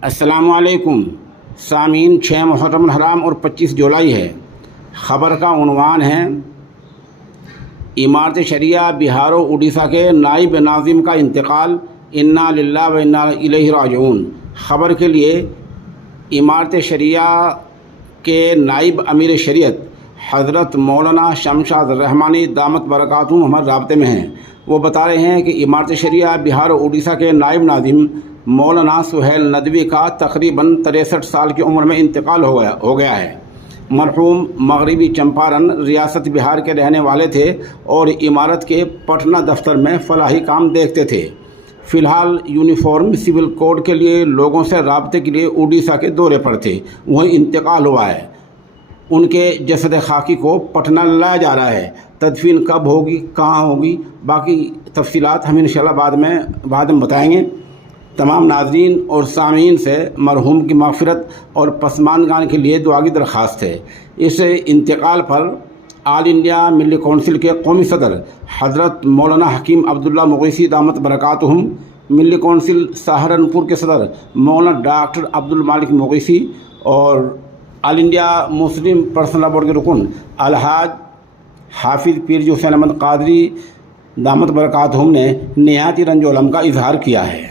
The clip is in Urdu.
السلام علیکم سامعین، 6 محرم الحرام اور 25 جولائی ہے۔ خبر کا عنوان ہے امارت شریعہ بہار و اڑیسہ کے نائب ناظم کا انتقال، انا للہ و انا الیہ راجعون۔ خبر کے لیے امارت شریعہ کے نائب امیر شریعت حضرت مولانا شمشاد الرحمانی دامت برکاتہم ہمارے رابطے میں ہیں۔ وہ بتا رہے ہیں کہ امارت شریعہ بہار و اڑیسہ کے نائب ناظم مولانا سہیل ندوی کا تقریباً 63 سال کی عمر میں انتقال ہو گیا ہے۔ مرحوم مغربی چمپارن ریاست بہار کے رہنے والے تھے اور امارت کے پٹنہ دفتر میں فلاحی کام دیکھتے تھے۔ فی الحال یونیفارم سول کوڈ کے لیے لوگوں سے رابطے کے لیے اڑیسہ کے دورے پر تھے، وہیں انتقال ہوا ہے۔ ان کے جسد خاکی کو پٹنہ لایا جا رہا ہے۔ تدفین کب ہوگی، کہاں ہوگی، باقی تفصیلات ہم انشاءاللہ بعد میں بتائیں گے۔ تمام ناظرین اور سامعین سے مرحوم کی مغفرت اور پسماندگان کے لیے دعا کی درخواست ہے۔ اس انتقال پر آل انڈیا ملی کونسل کے قومی صدر حضرت مولانا حکیم عبداللہ مغیثی دامت برکاتہم، ملی کونسل سہارنپور کے صدر مولانا ڈاکٹر عبدالمالک مغیثی اور آل انڈیا مسلم پرسنل بورڈ کے رکن الحاج حافظ پیر حسین احمد قادری دامت برکاتہم نے نہایت رنج و الم کا اظہار کیا ہے۔